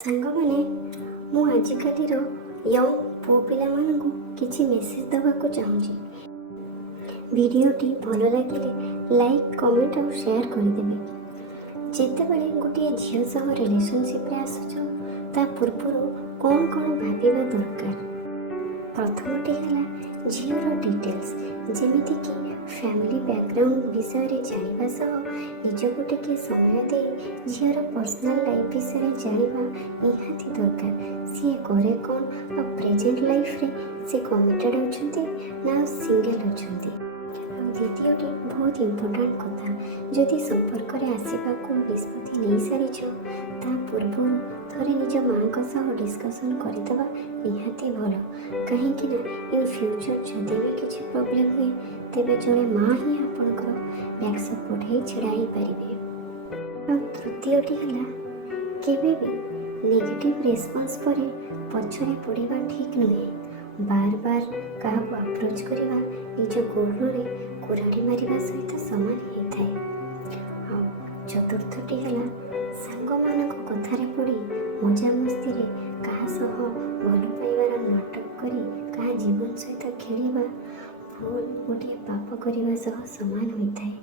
ସାଙ୍ଗମାନେ, ମୁଁ ଆଜିକାଲିର ୟଙ୍ଗ ପୁଅ ପିଲାମାନଙ୍କୁ କିଛି ମେସେଜ ଦେବାକୁ ଚାହୁଁଛି। ଭିଡ଼ିଓଟି ଭଲ ଲାଗିଲେ ଲାଇକ୍, କମେଣ୍ଟ ଆଉ ସେୟାର କରିଦେବେ। ଯେତେବେଳେ ଗୋଟିଏ ଝିଅ ସହ ରିଲେସନସିପ୍ରେ ଆସୁଛ, ତା ପୂର୍ବରୁ କ'ଣ ଭାବିବା ଦରକାର? ପ୍ରଥମଟି ହେଲା ଝିଅର ଡିଟେଲ୍ସ, ଯେମିତିକି ଫ୍ୟାମିଲି ବ୍ୟାକଗ୍ରାଉଣ୍ଡ ବିଷୟରେ ଜାଣିବା ସହ ନିଜକୁ ଟିକେ ସମୟ ଦେଇ ଝିଅର ପର୍ସନାଲ ଲାଇଫ୍ ବିଷୟରେ ଜାଣିବା ନିହାତି ଦରକାର। ସିଏ କରେ କ'ଣ, ଆଉ ପ୍ରେଜେଣ୍ଟ ଲାଇଫ୍ରେ ସେ କମିଟେଡ୍ ଅଛନ୍ତି ନା ସିଙ୍ଗଲ୍ ଅଛନ୍ତି। ଆଉ ଦ୍ୱିତୀୟଟି ବହୁତ ଇମ୍ପୋର୍ଟାଣ୍ଟ କଥା, ଯଦି ସମ୍ପର୍କରେ ଆସିବାକୁ ନିଷ୍ପତ୍ତି ନେଇସାରିଛ, ତା ପୂର୍ବରୁ ଥରେ ନିଜ ମାଆଙ୍କ ସହ ଡିସ୍କସନ୍ କରିଦେବା ନିହାତି ଭଲ। କାହିଁକି ନା ଇନ୍ ଫ୍ୟୁଚର୍ ଯଦି ବି କିଛି ପ୍ରୋବ୍ଲେମ୍ ହୁଏ, ତେବେ ଜଣେ ମାଆ ହିଁ ଆପଣଙ୍କର ବ୍ୟାକ୍ ସପୋର୍ଟ ହେଇ ଛିଡ଼ା ହେଇପାରିବେ। ଆଉ ତୃତୀୟଟି ହେଲା, କେବେ ବି ନେଗେଟିଭ୍ ରେସ୍ପନ୍ସ ପରେ ପଛରେ ପଡ଼ିବା ଠିକ୍ ନୁହେଁ। ବାର ବାର କାହାକୁ ଆପ୍ରୋଚ୍ କରିବା ନିଜ ଗୋଡ଼ରେ କୁରାଢ଼ି ମାରିବା ସହିତ ସମାନ ହେଇଥାଏ। ଆଉ ଚତୁର୍ଥଟି ହେଲା, ସାଙ୍ଗମାନଙ୍କ କଥାରେ ପଡ଼ି ମଜାମସ୍ତିରେ କାହା ସହ ଭଲ ପାଇବାର ନାଟକ କରି କାହା ଜୀବନ ସହିତ ଖେଳିବା ଭୁଲ ଗୋଟିଏ ପାପ କରିବା ସହ ସମାନ ହୋଇଥାଏ।